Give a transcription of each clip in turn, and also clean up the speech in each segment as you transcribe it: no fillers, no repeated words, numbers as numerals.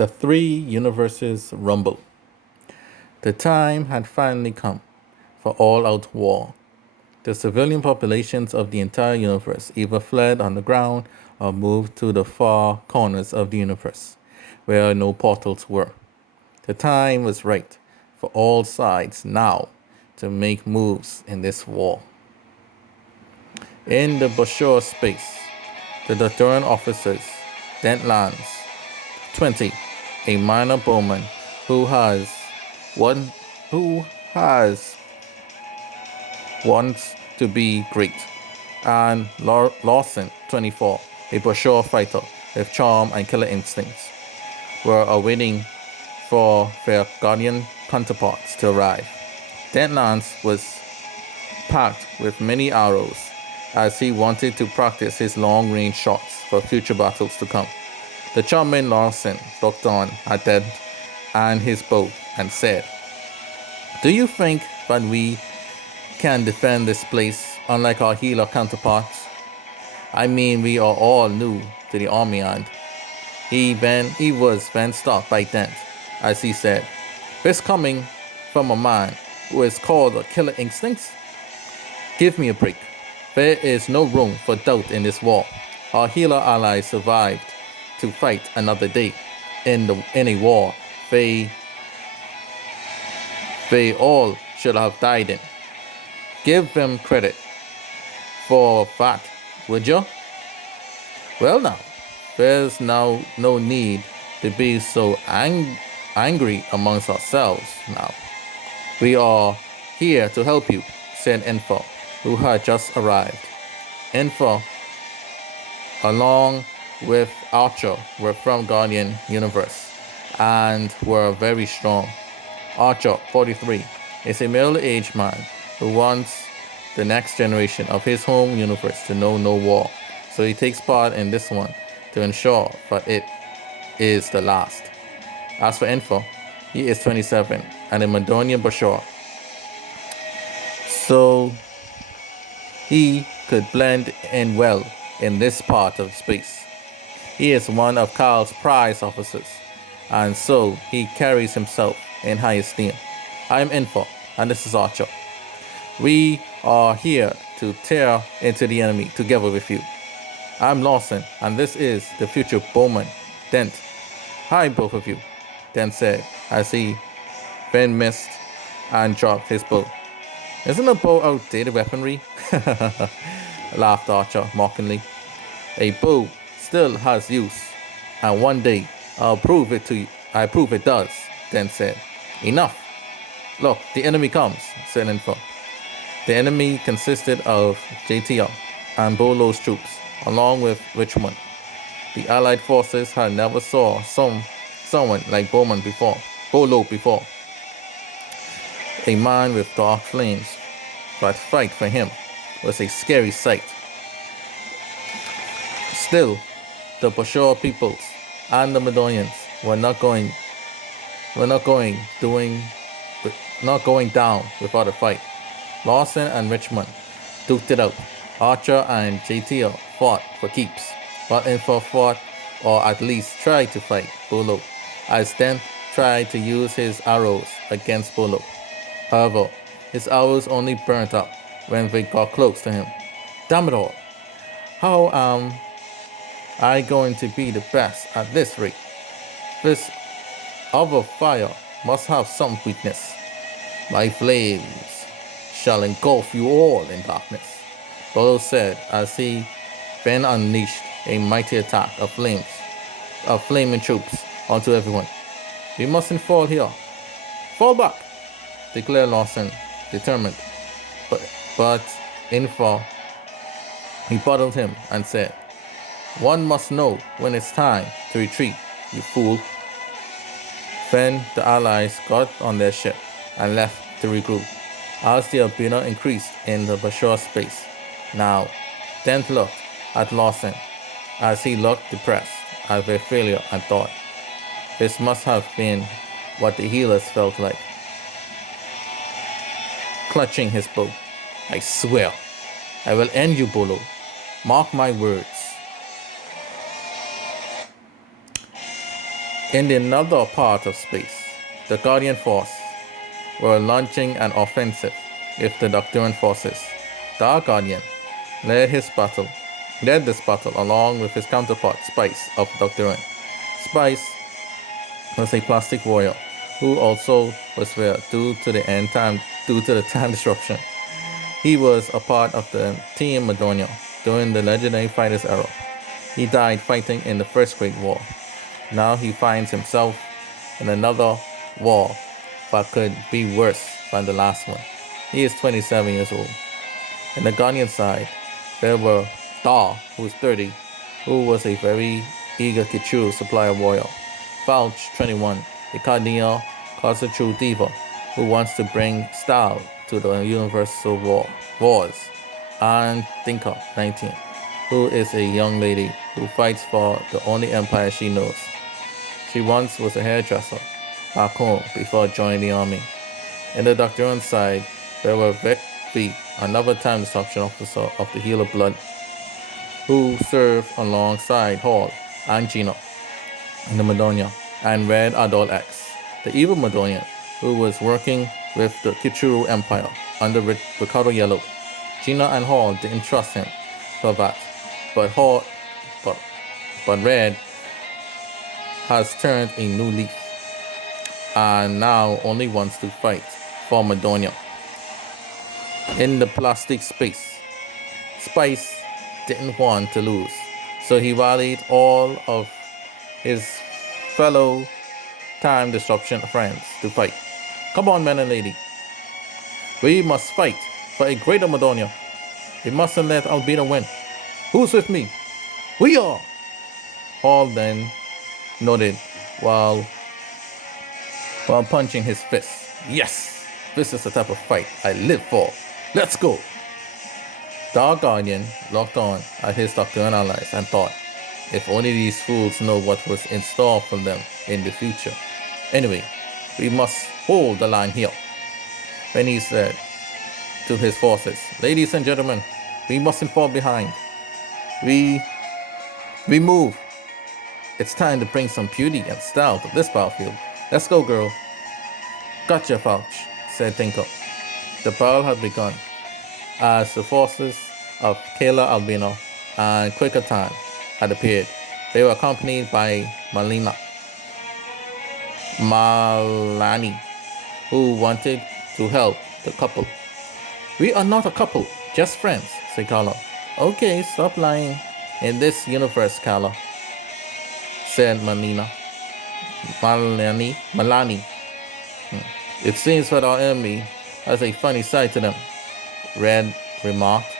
The three universes rumble. The time had finally come for all-out war. The civilian populations of the entire universe either fled underground or moved to the far corners of the universe, where no portals were. The time was right for all sides now to make moves in this war. In the Bashor space, the Docdoron officers, Dent Lance, 20, a minor bowman who has one who has wants to be great, and Lawson, 24, a Bashor fighter with charm and killer instincts, were awaiting for their guardian counterparts to arrive. Dent Lance was packed with many arrows as he wanted to practice his long-range shots for future battles to come. The charming Lawson looked on at Dent and his bow and said, "Do you think that we can defend this place unlike our healer counterparts? I mean, we are all new to the army and..." He was then stopped by Dent as he said, "This coming from a man who is called a killer instincts? Give me a break. There is no room for doubt in this war. Our healer allies survived to fight another day in a war they all should have died in. Give them credit for that, would you? Well now, there's now no need to be so angry amongst ourselves now. We are here to help you," said Info, who had just arrived. Info, along with Archer, were from Guardian Universe and were very strong. Archer, 43, is a middle-aged man who wants the next generation of his home universe to know no war, so he takes part in this one to ensure that it is the last. As for Info, he is 27 and a Madonian Bashor, so he could blend in well in this part of space. He is one of Kyle's prize officers, and so he carries himself in high esteem. I am Info, and this is Archer. We are here to tear into the enemy together with you. I'm Lawson, and this is the future bowman, Dent. Hi, both of you, Dent said as he then missed and dropped his bow. Isn't a bow outdated weaponry? Laughed Archer mockingly. A bow still has use, and one day I'll prove it to you. I prove it does, Dent said. Enough. Look, the enemy comes, said Info. The enemy consisted of JTL and Bolo's troops, along with Richmond. The Allied forces had never saw someone like Bolo before. A man with dark flames, but fight for him was a scary sight. Still, the Bashor peoples and the Madonians were not going down without a fight. Lawson and Richmond duked it out. Archer and JTL fought for keeps, while Info fought, or at least tried to fight, Bolo, as Dent tried to use his arrows against Bolo. However, his arrows only burnt up when they got close to him. Damn it all! How am I going to be the best at this rate? This other fire must have some weakness. My flames shall engulf you all in darkness, Bolo said as he then unleashed a mighty attack of flaming troops onto everyone. We mustn't fall here. Fall back, declared Lawson, determined. But Info rebutted him and said, "One must know when it's time to retreat, you fool." Then the Allies got on their ship and left to regroup as the albedo increased in the Bashor space. Now, Dent looked at Lawson as he looked depressed at their failure and thought, this must have been what the healers felt like. Clutching his bow, "I swear, I will end you, Bolo. Mark my words." In another part of space, the Guardian Force were launching an offensive with the Docdoron forces. Dark Guardian led this battle along with his counterpart Spice of Docdoron. Spice was a plastic warrior who also was rare due to the time disruption. He was a part of the Team Madonia during the Legendary Fighters era. He died fighting in the First Great War. Now he finds himself in another war that could be worse than the last one. He is 27 years old. In the Guardian side, there were Da, who was 30, who was a very eager Kichu supplier warrior. Falch, 21, a Cardia Kazuchu diva, who wants to bring style to the Universal Wars. And Tinka, 19, who is a young lady who fights for the only empire she knows. She once was a hairdresser back home before joining the army. In the Docdoron side, there were Vic V, another time disruption officer of the Healer Blood, who served alongside Hall and Gina in the Madonia, and Red Adol X, the evil Madonian, who was working with the Kichuru Empire under Ricardo Yellow. Gina and Hall didn't trust him for that, but Red has turned a new leaf and now only wants to fight for Madonia. In the plastic space, Spice didn't want to lose, so he rallied all of his fellow time disruption friends to fight. Come on, men and lady. We must fight for a greater Madonia. We mustn't let Albina win. Who's with me? We are! Hall then nodded while punching his fist. Yes! This is the type of fight I live for. Let's go! Dark Guardian looked on at his Docdoron allies and thought, if only these fools know what was in store for them in the future. Anyway, we must hold the line here. Then he said to his forces, ladies and gentlemen, we mustn't fall behind. We move. It's time to bring some beauty and style to this battlefield. Let's go, girl. Gotcha, Fauch, said Tinko. The battle had begun as the forces of Kayla Albino and Quicker Time had appeared. They were accompanied by Malani, who wanted to help the couple. We are not a couple, just friends, said Carla. Okay, stop lying. In this universe, Carla, said Malani. It seems that our enemy has a funny side to them, Red remarked.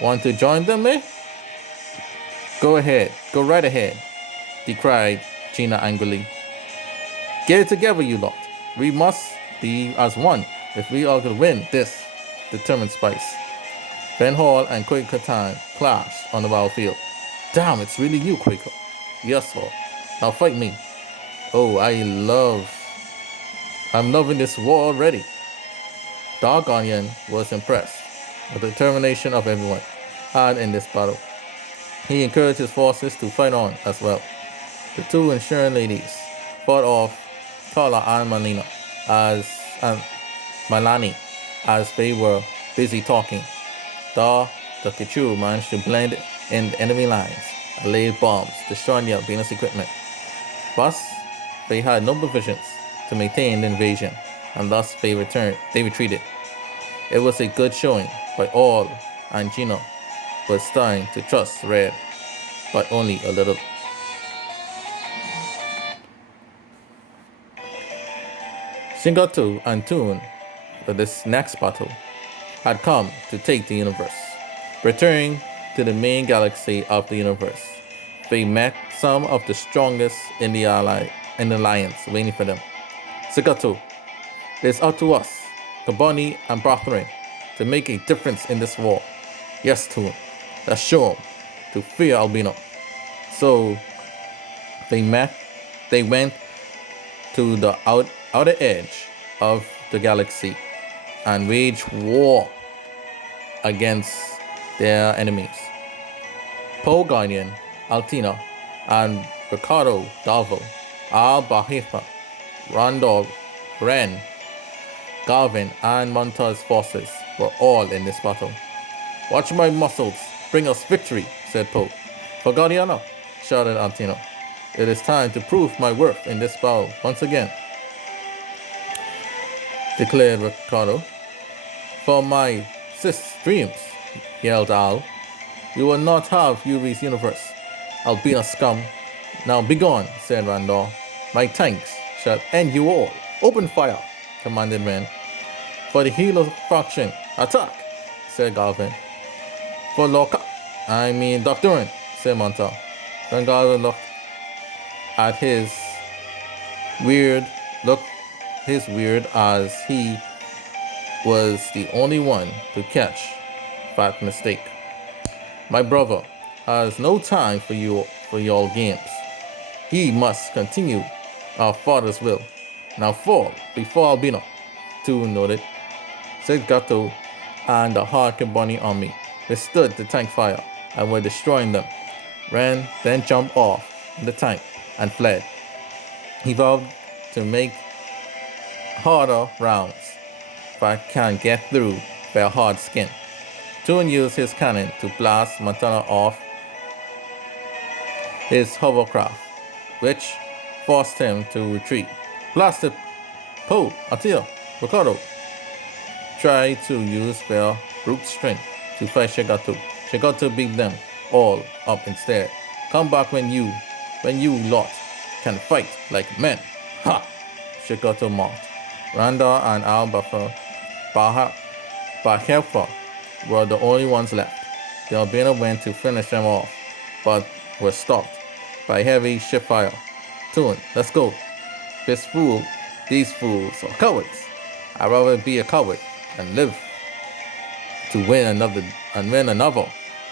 Want to join them, eh? Go right ahead, decried Gina angrily. Get it together, you lot. We must be as one if we are to win this, determined Spice. Then Hall and Quaker Time clashed on the battlefield. Damn, it's really you, Quaker. Yes, Hall. Now fight me. Oh, I'm loving this war already. Dark Onion was impressed with the determination of everyone had in this battle. He encouraged his forces to fight on as well. The two insurance ladies fought off Carla and Malani as they were busy talking. The Kichu managed to blend in the enemy lines and laid bombs, destroying the Albino's equipment. Thus, they had no provisions to maintain the invasion, and thus they retreated. It was a good showing by all, and Gino was starting to trust Red, but only a little. Shingoto and Toon, for this next battle, had come to take the universe. Returning to the main galaxy of the universe, they met some of the strongest in the alliance waiting for them. Shingoto, it's up to us, Kabani and Brathrin, to make a difference in this war. Yes, Toon, let's show them to fear Albino. So they went to the outer edge of the galaxy and waged war against their enemies. Poe Guardian, Altina, and Ricardo Dalvo Al-Bahifa, Randolph, Ren, Garvin, and Monta's forces were all in this battle. Watch my muscles, bring us victory, said Poe. For Guardiana, shouted Antino. It is time to prove my worth in this battle once again, declared Ricardo. For my sis dreams, yelled Al. You will not have Yuri's universe. Albina scum. Now begone, said Randall. My tanks shall end you all. Open fire, commanded Ren. For the Hilo faction, attack, said Garvin. For Docdoron, said Monta. Then Garvin looked at his weird as he was the only one to catch that mistake. My brother has no time for your games. He must continue our father's will. Now fall before Albino, too noted, said Gato and the Hard Bunny army withstood the tank fire and were destroying them. Ren then jumped off the tank and fled. He vowed to make harder rounds that can get through their hard skin. Toon used his cannon to blast Montana off his hovercraft, which forced him to retreat. Blasted Poe, Attila, Ricardo tried to use their brute strength to fight Shigato. Shigato beat them all up instead. Come back when you lot can fight like men. Ha! Shigato mocked. Randa and Bahefa were the only ones left. The Albino went to finish them off, but were stopped by heavy ship fire. Toon, let's go. These fools are cowards. I'd rather be a coward and live to win another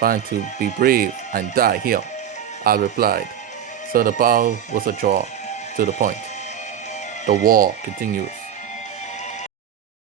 than to be brave and die here, Al replied. So the battle was a draw to the point. The war continues.